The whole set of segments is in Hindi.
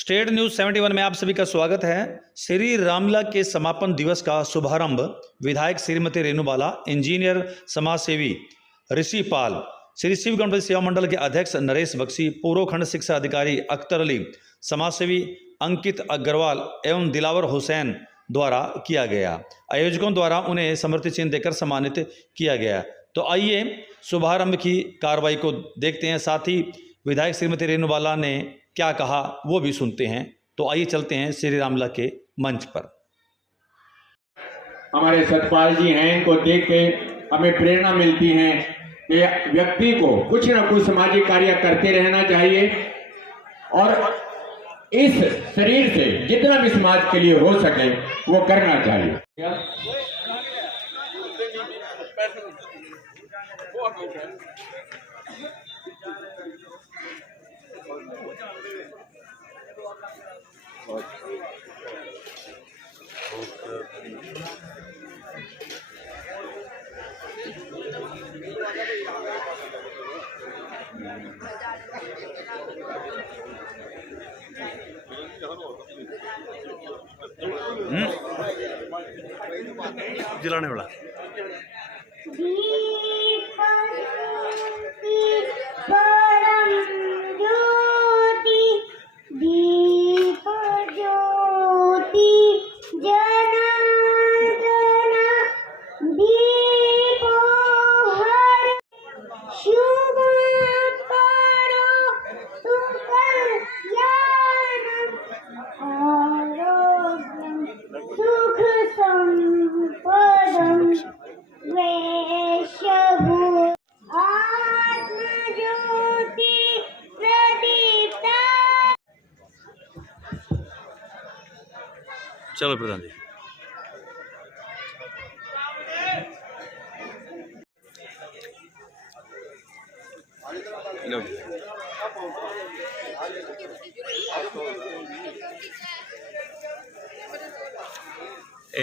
स्टेट न्यूज 71 में आप सभी का स्वागत है। श्री रामलीला के समापन दिवस का शुभारंभ विधायक श्रीमती रेणुबाला, इंजीनियर समाजसेवी ऋषि पाल, श्री शिव गणपति सेवा मंडल के अध्यक्ष नरेश बख्शी, पूर्व खंड शिक्षा अधिकारी अख्तर अली, समाजसेवी अंकित अग्रवाल एवं दिलावर हुसैन द्वारा किया गया। आयोजकों द्वारा उन्हें स्मृति चिन्ह देकर सम्मानित किया गया। तो आइए शुभारंभ की कार्रवाई को देखते हैं, साथ ही विधायक श्रीमती रेणुबाला ने क्या कहा वो भी सुनते हैं। तो आइए चलते हैं श्री रामलीला के मंच पर। हमारे सतपाल जी हैं, इनको देख के हमें प्रेरणा मिलती है कि व्यक्ति को कुछ ना कुछ सामाजिक कार्य करते रहना चाहिए और इस शरीर से जितना भी समाज के लिए हो सके वो करना चाहिए। जिलाने वाला चलो प्रधान जी।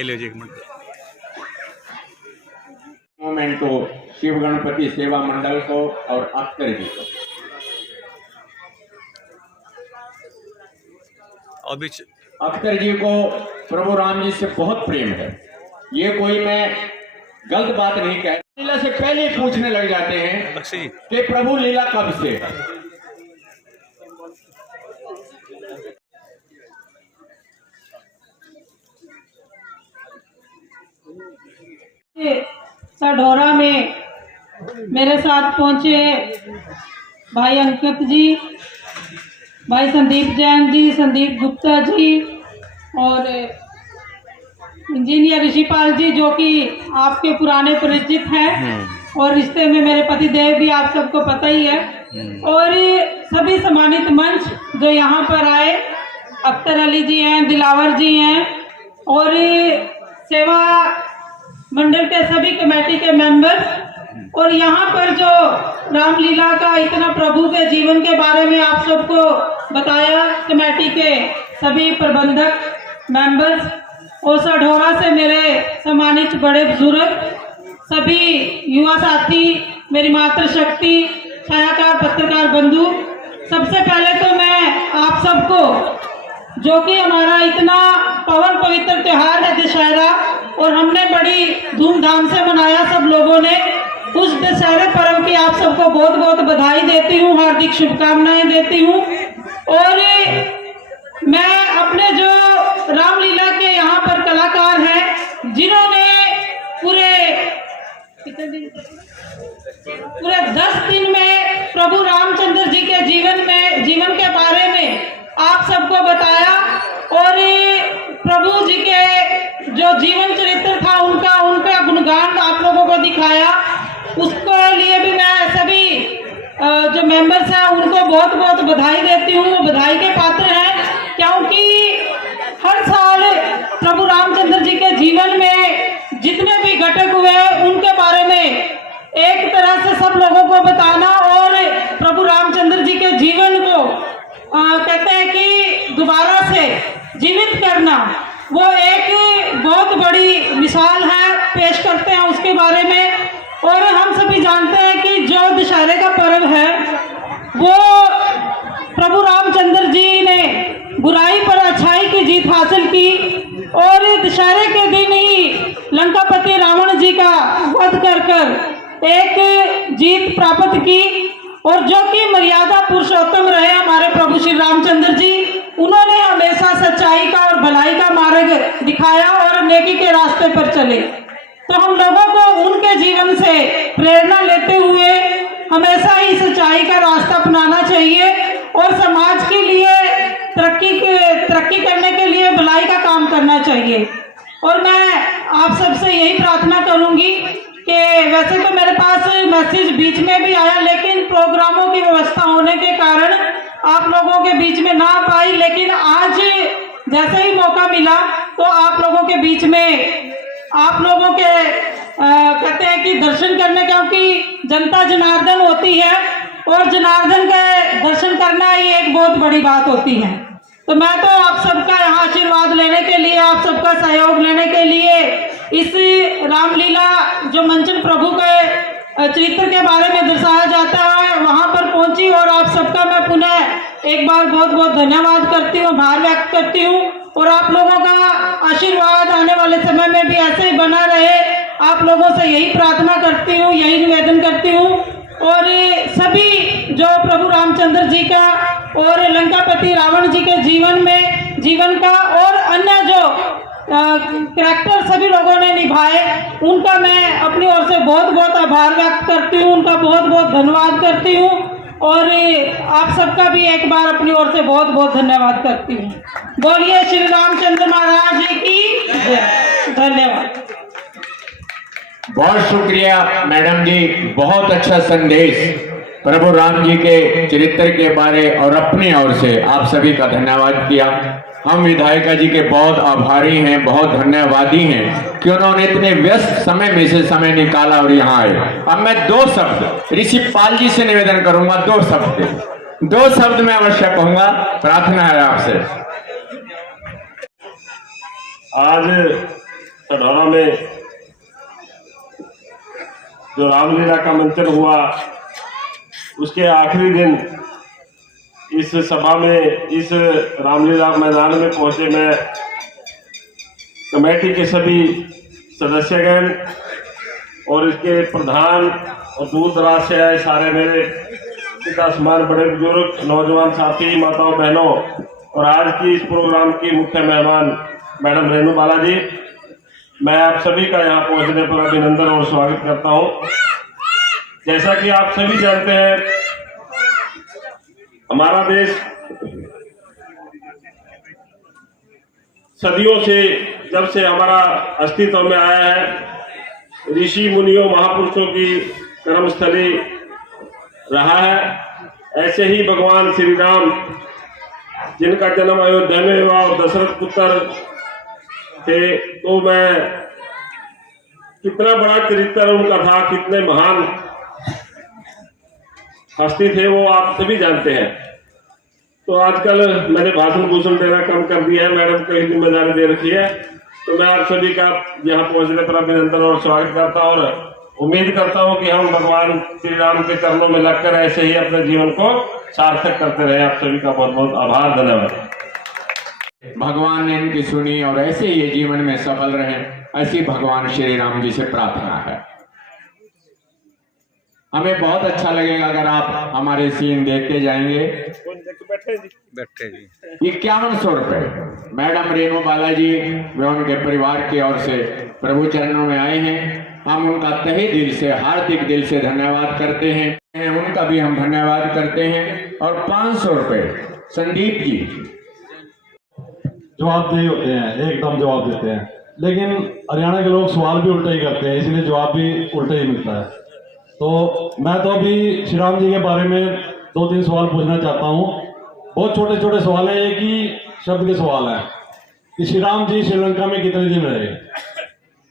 एक मिनट मोमेंट को शिव गणपति सेवा मंडल को और अख्तर जी को अभी अख्तर जी को प्रभु राम जी से बहुत प्रेम है। ये कोई मैं गलत बात नहीं कह, लीला से पहले पूछने लग जाते हैं कि प्रभु लीला कब से। सढौरा में मेरे साथ पहुंचे भाई अंकित जी, भाई संदीप जैन जी, संदीप गुप्ता जी और इंजीनियर ऋषि पाल जी, जो कि आपके पुराने परिचित हैं और रिश्ते में मेरे पति देव भी आप सबको पता ही है। और सभी सम्मानित मंच जो यहाँ पर आए, अख्तर अली जी हैं, दिलावर जी हैं और सेवा मंडल के सभी कमेटी के मेंबर्स, और यहाँ पर जो रामलीला का इतना प्रभु के जीवन के बारे में आप सबको बताया, कमेटी के सभी प्रबंधक मेंबर्स और सढौरा से मेरे सम्मानित बड़े बुजुर्ग, सभी युवा साथी, मेरी मातृशक्ति, छायाकार पत्रकार बंधु, सबसे पहले तो मैं आप सबको, जो कि हमारा इतना पवन पवित्र त्योहार है दशहरा, और हमने बड़ी धूमधाम से मनाया सब लोगों ने, उस दशहरे पर्व की आप सबको बहुत बहुत बधाई देती हूँ, हार्दिक शुभकामनाएं देती हूँ। और मैं अपने जो रामलीला के यहाँ पर कलाकार हैं, जिन्होंने पूरे 10 दिन में प्रभु रामचंद्र जी के जीवन के बारे में आप सबको बताया और प्रभु जी के जो जीवन चरित्र था उनका गुणगान आप लोगों को दिखाया, उसके लिए भी मैं सभी जो मेंबर्स हैं उनको बहुत बहुत बधाई देती हूँ। बधाई के पात्र हैं, क्योंकि हर साल प्रभु रामचंद्र जी के जीवन में जितने भी घटक हुए उनके बारे में एक तरह से सब लोगों को बताना और प्रभु रामचंद्र जी के जीवन को कहते हैं कि दोबारा से जीवित करना, वो एक बहुत बड़ी मिसाल है, पेश करते हैं उसके बारे में। और हम सभी जानते हैं कि जो दशहरे का पर्व है वो प्रभु रामचंद्र जी ने दशहरे के दिन ही लंकापति रावण जी का वध कर एक जीत प्राप्त की, और जो कि मर्यादा पुरुषोत्तम रहे हमारे प्रभु श्री रामचंद्र जी, उन्होंने हमेशा सच्चाई का और भलाई का मार्ग दिखाया और नेकी के रास्ते पर चले। तो हम लोगों को उनके जीवन से प्रेरणा लेते हुए हमेशा ही सच्चाई का रास्ता अपनाना चाहिए और समाज के लिए तरक्की करने के लिए भलाई का काम करना चाहिए। और मैं आप सबसे यही प्रार्थना करूंगी कि वैसे तो मेरे पास मैसेज बीच में भी आया, लेकिन प्रोग्रामों की व्यवस्था होने के कारण आप लोगों के बीच में ना आ पाई, लेकिन आज जैसे ही मौका मिला तो आप लोगों के बीच में आप लोगों के कहते हैं कि दर्शन करने, क्योंकि जनता जनार्दन होती है और जनार्दन के दर्शन करना ही एक बहुत बड़ी बात होती है। तो मैं तो आप सबका यहाँ आशीर्वाद लेने के लिए, आप सबका सहयोग लेने के लिए इस रामलीला जो मंचन प्रभु के चरित्र के बारे में दर्शाया जाता है वहाँ पर पहुँची, और आप सबका मैं पुनः एक बार बहुत बहुत धन्यवाद करती हूँ, आभार व्यक्त करती हूँ। और आप लोगों का आशीर्वाद आने वाले समय में भी ऐसे ही बना रहे, आप लोगों से यही प्रार्थना करती हूँ, यही निवेदन करती हूँ। और सभी जो प्रभु रामचंद्र जी का और लंकापति रावण जी के जीवन का और अन्य जो कैरेक्टर सभी लोगों ने निभाए, उनका मैं अपनी ओर से बहुत बहुत आभार व्यक्त करती हूँ, उनका बहुत बहुत धन्यवाद करती हूँ। और आप सबका भी एक बार अपनी ओर से बहुत बहुत धन्यवाद करती हूँ। बोलिए श्री रामचंद्र महाराज जी की जय। धन्यवाद। बहुत शुक्रिया मैडम जी, बहुत अच्छा संदेश प्रभु राम जी के चरित्र के बारे और अपनी ओर से आप सभी का धन्यवाद किया। हम विधायिका जी के बहुत आभारी हैं, बहुत धन्यवादी हैं कि उन्होंने इतने व्यस्त समय में से समय निकाला और यहाँ आए। अब मैं दो शब्द ऋषि पाल जी से निवेदन करूंगा, दो शब्द मैं अवश्य कहूंगा, प्रार्थना है आपसे। आज सढौरा में जो रामलीला का मंचन हुआ उसके आखिरी दिन इस सभा में, इस रामलीला मैदान में पहुंचे मैं कमेटी के सभी सदस्यगण और इसके प्रधान और दूर दराज से आए सारे मेरे पिता समान बड़े बुजुर्ग, नौजवान साथी, माताओं बहनों, और आज की इस प्रोग्राम की मुख्य मेहमान मैडम रेणु बाला जी, मैं आप सभी का यहाँ पहुंचने पर अभिनंदन और स्वागत करता हूँ। जैसा कि आप सभी जानते हैं, हमारा देश सदियों से, जब से हमारा अस्तित्व में आया है, ऋषि मुनियों महापुरुषों की कर्मस्थली रहा है। ऐसे ही भगवान श्री राम, जिनका जन्म अयोध्या में हुआ और दशरथ पुत्र थे, तो मैं कितना बड़ा चरित्र उनका था, कितने महान हस्ती थे, वो आप सभी जानते हैं। तो आजकल मैंने भाषण भूषण देना कम कर दिया है, मैडम को एक जिम्मेदारी दे रखी है, तो मैं आप सभी का यहाँ पहुंचने पर अभिनंदन और स्वागत करता हूँ और उम्मीद करता हूँ कि हम भगवान श्री राम के चरणों में लगकर ऐसे ही अपने जीवन को सार्थक करते रहे। आप सभी का बहुत बहुत आभार, धन्यवाद। भगवान ने इनकी सुनी और ऐसे ही ये जीवन में सफल रहे, ऐसी भगवान श्री राम जी से प्रार्थना है। हमें बहुत अच्छा लगेगा अगर आप हमारे सीन देखते जाएंगे। 5100 रुपए मैडम रेणु बाला जी व उनके परिवार की ओर से प्रभु चरणों में आए हैं। हम उनका तहे दिल से, हार्दिक दिल से धन्यवाद करते हैं, उनका भी हम धन्यवाद करते हैं। और 500 रुपए संदीप जी जवाबदेही होते हैं, एकदम जवाब देते हैं, लेकिन हरियाणा के लोग सवाल भी उल्टा ही करते हैं, इसलिए जवाब भी उल्टा ही मिलता है। तो मैं तो अभी श्री राम जी के बारे में 2-3 सवाल पूछना चाहता हूँ। बहुत छोटे छोटे सवाल हैं, एक ही शब्द के सवाल हैं कि श्री राम जी श्रीलंका में कितने दिन रहे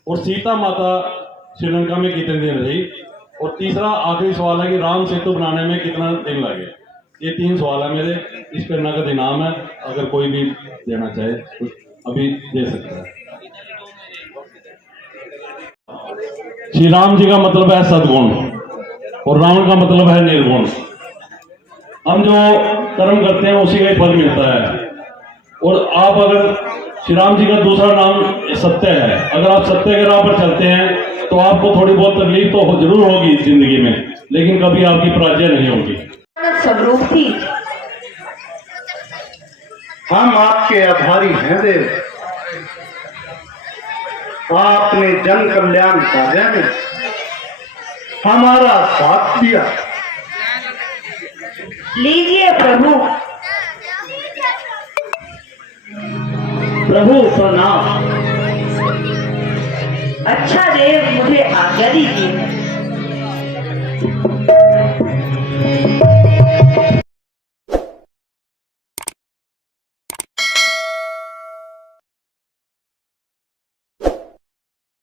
और सीता माता श्रीलंका में कितने दिन रही, और तीसरा आखिरी सवाल है कि राम सेतु बनाने में कितना दिन लगे। ये 3 सवाल है मेरे, इस पर नगद इनाम है, अगर कोई भी देना चाहे तो अभी दे सकता है। श्री राम जी का मतलब है सद्गुण और रावण का मतलब है निर्गुण। हम जो कर्म करते हैं उसी का ही फल मिलता है, और आप अगर श्री राम जी का दूसरा नाम सत्य है। अगर आप सत्य के राह पर चलते हैं तो आपको थोड़ी बहुत तकलीफ तो जरूर होगी इस जिंदगी में, लेकिन कभी आपकी पराजय नहीं होगी। स्वरूप थी। हम आपके आभारी हैं देव, आपने जन कल्याण कार्य में हमारा साथ दिया। लीजिए प्रभु। प्रभु प्रणाम। अच्छा देव, मुझे आज्ञा दीजिए।